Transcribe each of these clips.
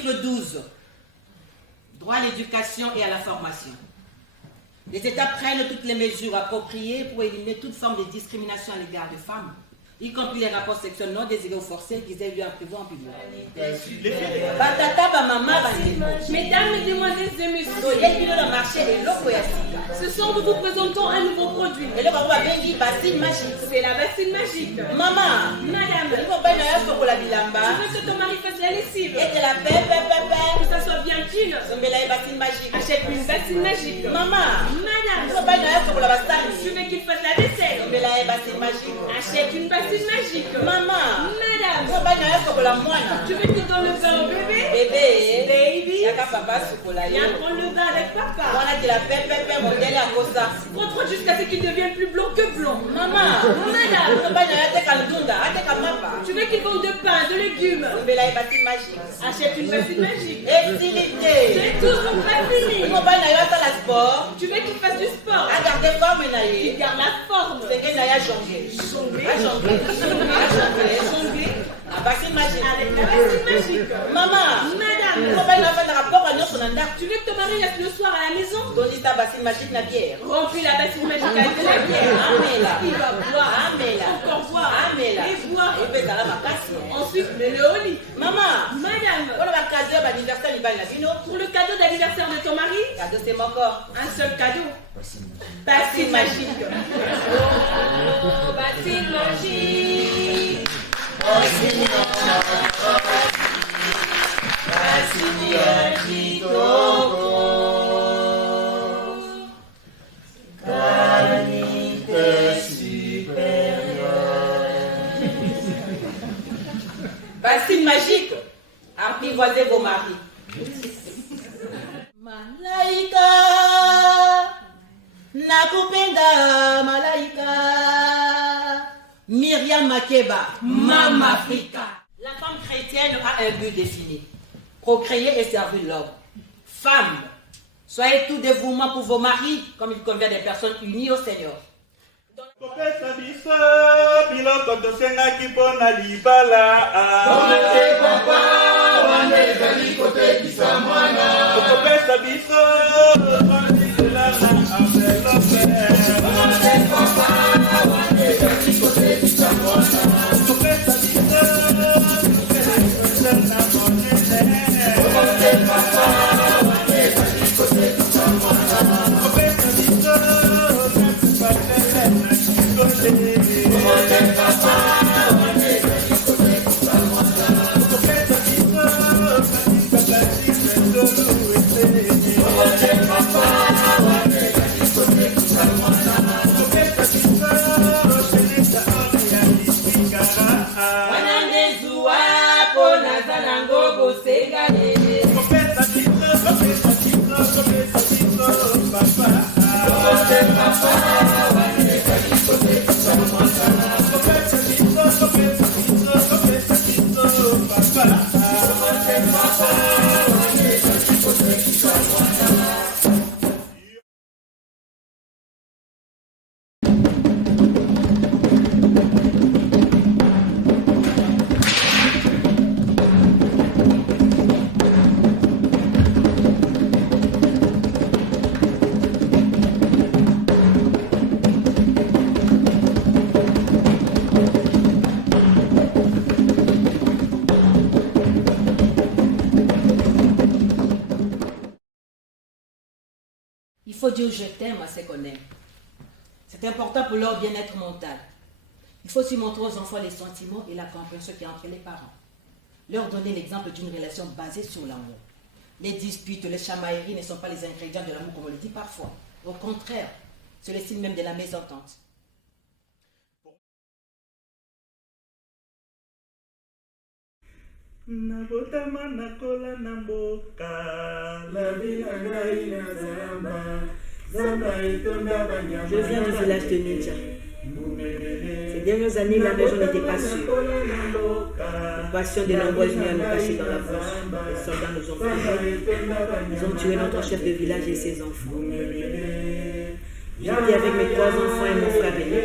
Article 12. Droit à l'éducation et à la formation. Les États prennent toutes les mesures appropriées pour éliminer toute forme de discrimination à l'égard des femmes, y compris les rapports sexuels non désirés ou forcés qu'ils aient lieu en prison en public. Mesdames, mesdemoiselles et messieurs, ce soir nous vous présentons un nouveau produit. C'est la bassine magique. Maman, Madame, tu veux que ton mari fasse la lessive, que ça soit bien clean. Achète une bassine magique. maman, Madame, tu veux qu'il fasse la vaisselle, achète une bassine magique. maman, Madame, tu veux qu'il donne le bain au bébé, baby, viens prendre le bain avec papa. Contrôle jusqu'à ce qu'il devienne plus blanc que blanc. Maman, Madame, tu veux qu'il vende de pain, de légumes, achète une bassine magique. C'est toujours pas fini. Tu veux qu'il fasse du sport, il garde la forme. Jongler avec la bassine magique. maman, Madame, tu veux que ton mari reste le soir à la maison, remplis la bassine magique avec de la bière. Il va boire, encore boire, et boire. Ensuite, mets-le au lit. maman, Madame, pour le cadeau d'anniversaire de ton mari, un seul cadeau. Bassine magique. Oh, bassine magique. Bassine magique. Qualité supérieure. bassine magique, apprivoisez vos maris. Malaika, nakupenda malaika. Myriam Makeba, Mama Africa. La femme chrétienne a un but défini: procréer et servir l'homme. Femmes, soyez tout dévouement pour vos maris, comme il convient des personnes unies au Seigneur. Kopesa biso biloko tosengaki mpona libala. Kopesa biso bandisela na enveloppe. Kopesa biso na Il faut dire je t'aime à ceux qu'on aime. C'est important pour leur bien-être mental. Il faut aussi montrer aux enfants les sentiments et la compréhension qu'il y a entre les parents. Leur donner l'exemple d'une relation basée sur l'amour. Les disputes, les chamailleries ne sont pas les ingrédients de l'amour comme on le dit parfois. Au contraire, c'est le signe même de la mésentente. Nabotama nakola na mboka Je viens du village de Ninja. Ces dernières années, la région n'était pas sûre. Nous passions de nombreuses nuits à nous cacher dans la brousse. Les soldats nous ont pris. Ils ont tué notre chef de village et ses enfants. J'étais avec mes 3 enfants et mon frère aîné.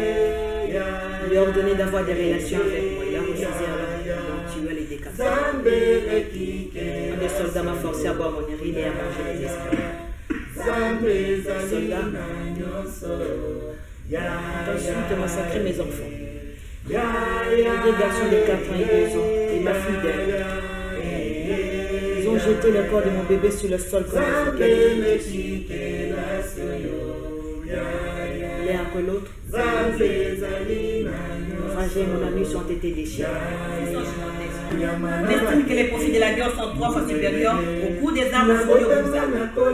Il lui a ordonné d'avoir des relations avec moi. Il a refusé alors. Ils l'ont tué et les décapité. On des soldats m'a forcé à boire mon urine et à manger les esclaves. Les soldats ont ensuite massacré mes enfants. Les deux garçons de 4 ans et 2 ans et ma fille d'elle. Ils ont jeté le corps de mon bébé sur le sol comme un bouquet. L'un après l'autre, mon frangin et mon ami ont été déchirés. On estime que les profits de la guerre sont 3 fois supérieurs au coût des armes fournies aux Cousins.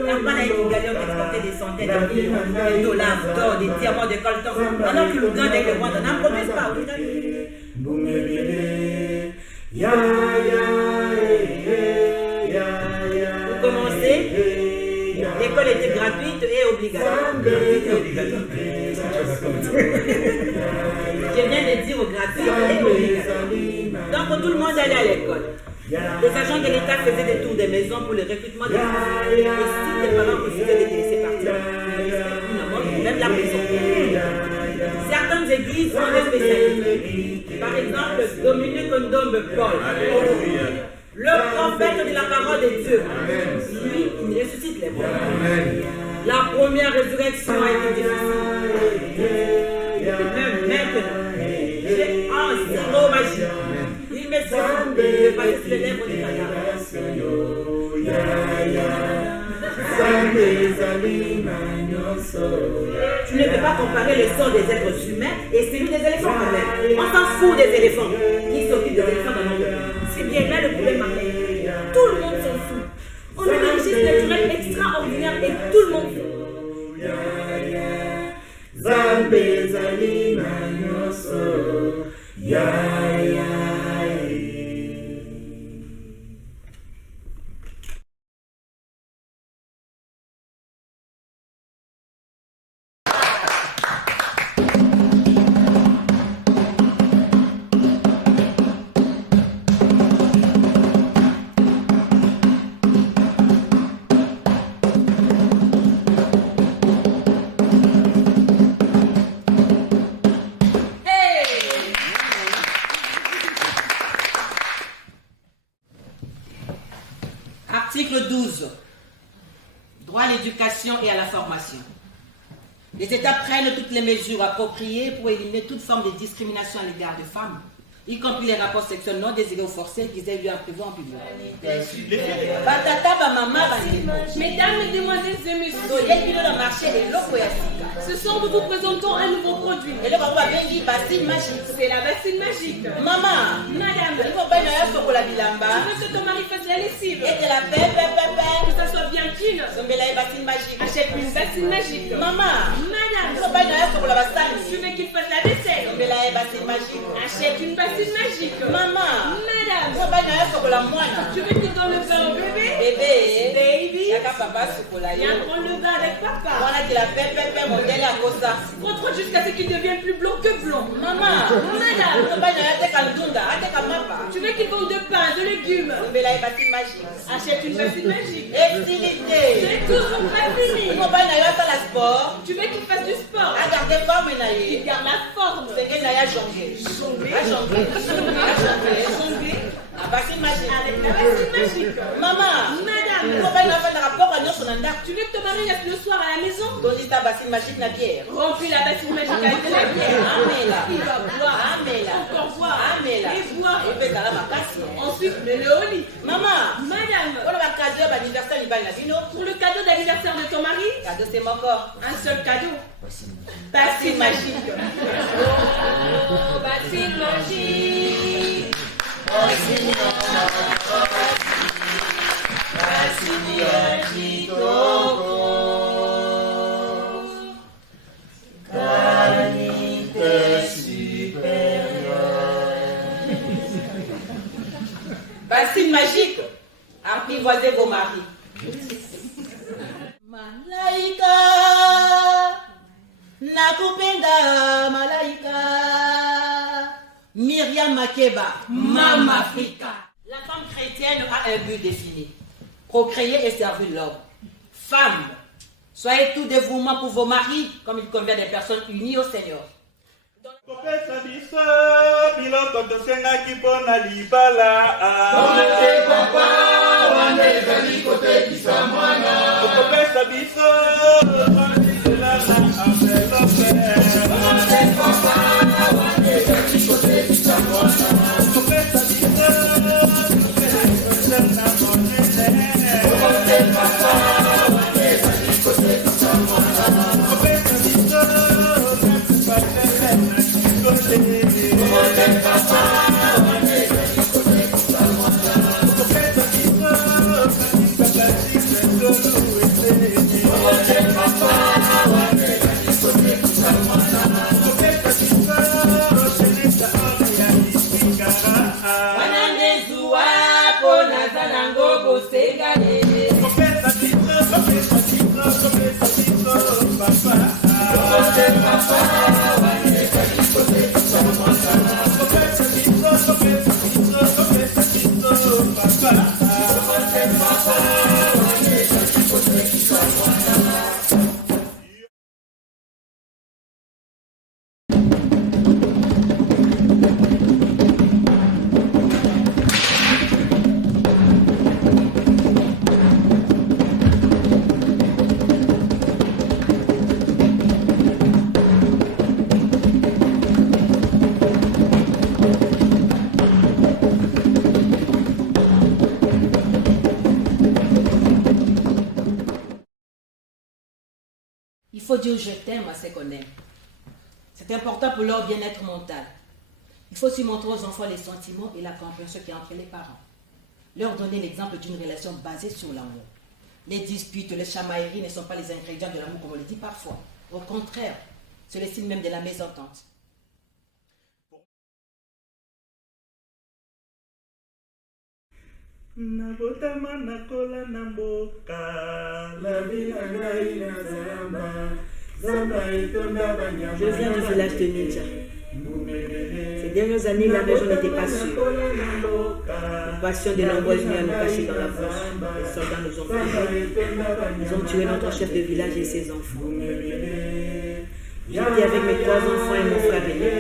Erpan a été gagnant d'exporter des centaines de millions de dollars, d'or, des diamants, de coltan, alors que l'Ouganda et le Rwanda n'en produisent pas. Pour commencer, l'école était gratuite et obligatoire. Je viens de dire gratuit et obligatoire. Donc tout le monde allait à l'école. Les agents de l'État faisaient des tours des maisons pour le recrutement des enfants. Et si les parents refusaient de les laisser partir, ils risquaient une mort ou même la prison. Certaines églises ont des spécialités. Par exemple, Dominique Ndombe Paul, le prophète de la parole de Dieu. Lui, il ressuscite les morts. La première résurrection a été difficile. Même maintenant, j'ai un sirop magique. Il me semble de passer sur les lèvres du cadavre. Tu ne peux pas comparer le sort des êtres humains et celui des éléphants quand même. On s'en fout des éléphants. Qui s'occupe des éléphants dans notre pays? C'est bien là le problème. Tout le monde s'en fout. On a des richesses naturelles extraordinaires et tout le monde s'en fout. Article 12. Droit à l'éducation et à la formation. Les États prennent toutes les mesures appropriées pour éliminer toute forme de discrimination à l'égard des femmes, y compris les rapports sexuels non désirés ou forcés qu'ils aient lieu en privé ou en public. Mesdames, mesdemoiselles et messieurs, ce soir nous vous présentons un nouveau produit. C'est la bassine magique. Maman, Madame, tu veux que ton mari fasse la lessive, que ça soit bien clean. Achète une bassine magique. Maman, Madame, tu veux qu'il fasse la vaisselle, achète une bassine magique. maman, Madame, tu veux qu'il donne le bain au bébé, baby, viens prendre le bain avec papa. Contrôle jusqu'à ce qu'il devienne plus blanc que blanc. Maman, Madame, tu veux qu'il vende de pain, de légumes, achète une bassine magique. C'est toujours pas fini. Tu veux qu'il fasse du sport, il garde la forme. Jongler avec la bassine magique. Maman, Madame, tu veux que ton mari reste le soir à la maison, remplis la bassine magique avec de la bière. Il va boire, encore boire, et boire. Ensuite, mets-le au lit. maman, Madame, pour le cadeau d'anniversaire de ton mari, un seul cadeau. Bassine magique. Oh, bassine magique. Bassine magique. Qualité supérieure. bassine magique, apprivoisez vos maris. Malaika, nakupenda malaika. Myriam Makeba, Mama Africa. La femme chrétienne a un but défini: procréer et servir l'homme. Femmes, soyez tout dévouement pour vos maris, comme il convient des personnes unies au Seigneur. kopesa biso biloko tosengaki mpo na libala Bonne papa, bonne Il faut dire je t'aime à ceux qu'on aime. C'est important pour leur bien-être mental. Il faut aussi montrer aux enfants les sentiments et la compréhension qu'il y a entre les parents. Leur donner l'exemple d'une relation basée sur l'amour. Les disputes, les chamailleries ne sont pas les ingrédients de l'amour comme on le dit parfois. Au contraire, c'est le signe même de la mésentente. Nabotama nakola na mboka la bila ngai na zamba etonda banyama. Je viens du village de Ninja. Ces dernières années, la région n'était pas sûre. Nous passions de nombreuses nuits à nous cacher dans la bourse. Les soldats nous ont pris. Ils ont tué notre chef de village et ses enfants. J'étais avec mes 3 enfants et mon frère aîné.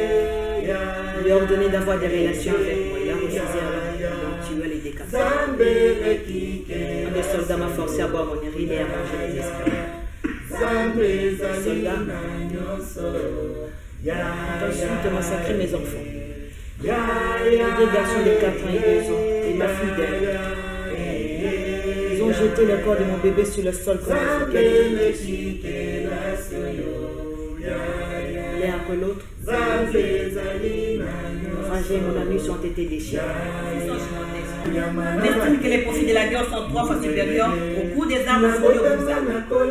Il lui a ordonné d'avoir des relations avec moi. Il a refusé alors. Ils ont tué les décapités. Un des soldats m'a forcé à boire mon urine et à manger des esclaves. Les soldats ont ensuite massacré mes enfants. Les 2 garçons de 4 ans et 2 ans et ma fille d'elle. Ils ont jeté le corps de mon bébé sur le sol comme un bouquet. L'un après l'autre, mon frangin et mon ami sont été déchirés. On estime que les profits de la guerre sont 3 fois supérieurs au coût des armes fournies au Boussa.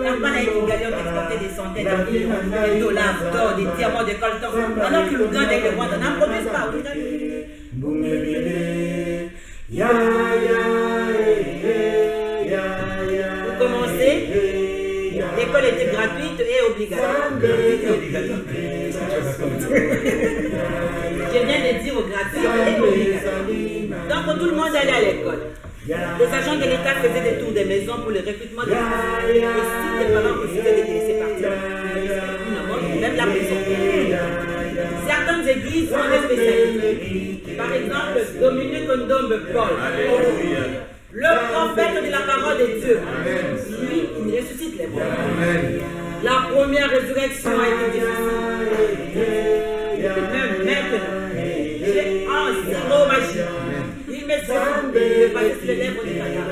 L'Arpan a été gagnant d'exporter des centaines de millions de dollars, d'or, des diamants, de coltan, alors que l'Ouganda et le Rwanda n'en produisent pas. Pour commencer, l'école était gratuite et obligatoire. Je viens de dire gratuit et obligatoire. Donc tout le monde allait à l'école. Les agents de l'État faisaient des tours des maisons pour le recrutement des enfants. Et si les parents refusaient de les laisser partir, ils ne montrent même la prison. Certaines églises ont des spécialités. Par exemple, Dominique Ndombe Paul, le prophète de la parole de Dieu. Lui, il ressuscite les morts. La première résurrection a été difficile. Même maintenant, j'ai un sirop magique. Il me semble de passer sur les lèvres du cadavre.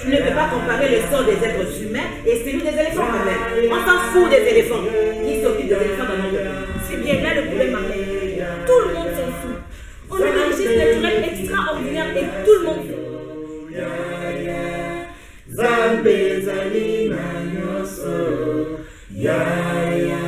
Tu ne peux pas comparer le sort des êtres humains et celui des éléphants quand même. On s'en fout des éléphants. Qui s'occupe des éléphants dans notre pays? C'est bien là le problème. Tout le monde s'en fout. On a des richesses naturelles extraordinaires et tout le monde fait. Zambé zalina nyoso, ya ya.